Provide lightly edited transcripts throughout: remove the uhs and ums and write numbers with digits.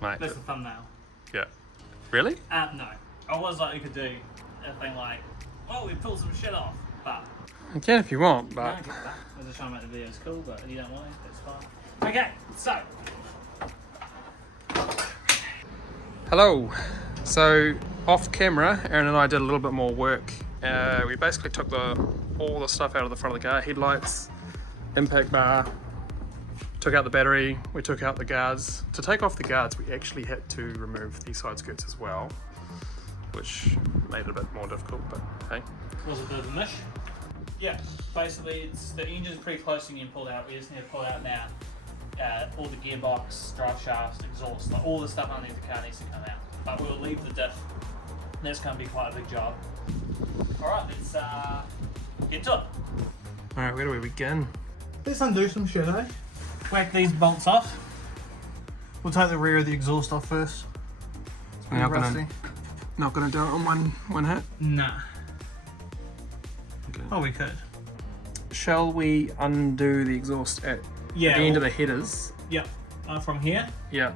Mate. That's the thumbnail. Yeah. Really? No. I was like, you could do a thing like, well, we pulled some shit off, but... You can if you want, No, I but... get that. I was just trying to make the videos cool, but if you don't want it, that's fine. Okay, so... Hello. So, off camera, Aaron and I did a little bit more work. We basically took all the stuff out of the front of the car, headlights, impact bar, took out the battery, we took out the guards. To take off the guards, we actually had to remove the side skirts as well, which made it a bit more difficult, but hey. Was it a bit of a mish? Yeah, basically the engine's pretty close to getting pulled out. We just need to pull out now all the gearbox, drive shafts, exhaust, like all the stuff underneath the car needs to come out. But we'll leave the diff. That's going to be quite a big job. Alright, let's get to it. Alright, where do we begin? Let's undo some shit, eh? Whack these bolts off. We'll take the rear of the exhaust off first. We're not gonna do it on one hit? Nah. Okay. Oh, we could. Shall we undo the exhaust at the end of the headers? Yep. From here. Yeah.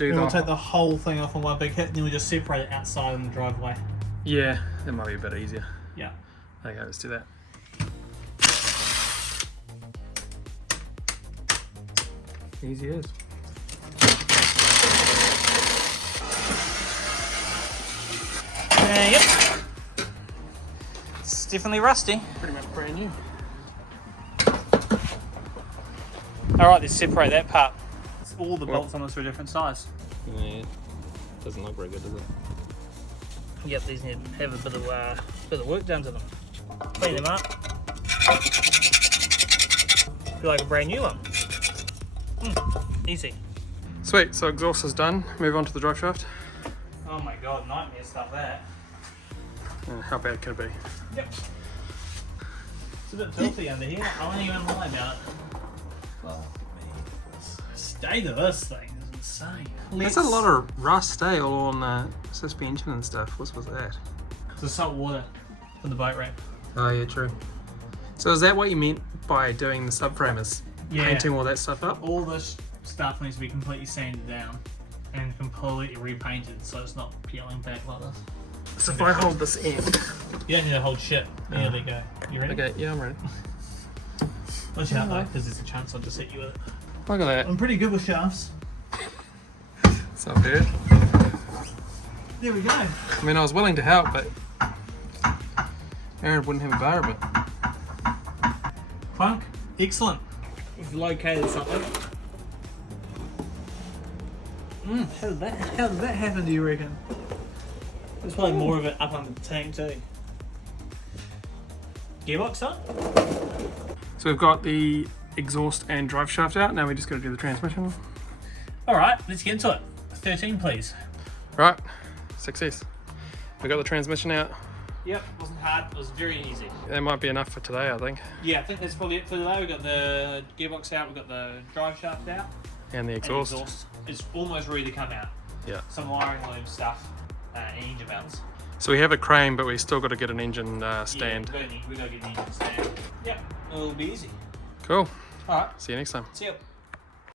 We'll take the whole thing off on one big hit, and then we'll just separate it outside in the driveway. Yeah, that might be a bit easier. Yeah. Okay, let's do that. Easy as. Yep. It's definitely rusty. Pretty much brand new. Alright, let's separate that part. All the bolts on this are a different size. Yeah, doesn't look very good, does it? Yep, these need to have a bit of work done to them. Clean them up. Feel like a brand new one. Easy. Sweet, so exhaust is done. Move on to the drive shaft. Oh my god, nightmare stuff that. How bad can it be? Yep. It's a bit filthy under here. I won't even lie about it. Oh, man. The state of this thing is insane. There's a lot of rust, all on the suspension and stuff. What was that? It's the salt water from the boat ramp. Oh yeah, true. So is that what you meant by doing the subframers? Yeah. Painting all that stuff up? All this stuff needs to be completely sanded down and completely repainted so it's not peeling back like this. So if I hold this end... You don't need to hold shit. There we go. You ready? Okay, yeah, I'm ready. Watch out though, because there's a chance I'll just hit you with it. Look at that. I'm pretty good with shafts. It's not bad. There we go. I mean, I was willing to help, but Aaron wouldn't have a bar of it. Clunk. Excellent. We've located something. How did that happen, do you reckon? There's probably more of it up under the tank too. Gearbox on? So we've got the exhaust and drive shaft out. Now we just got to do the transmission. Alright, let's get into it. 13 please. Right, success. We got the transmission out. Yep, wasn't hard, it was very easy. That might be enough for today, I think. Yeah, I think that's probably it for today. We've got the gearbox out, we've got the drive shaft out. And the exhaust. And the exhaust is almost ready to come out. Yeah. Some wiring loom stuff, and engine mounts. So we have a crane, but we still got to get an engine stand. Yeah, we gotta get the engine stand. Yep, it'll be easy. Cool. Alright, See you next time. see you.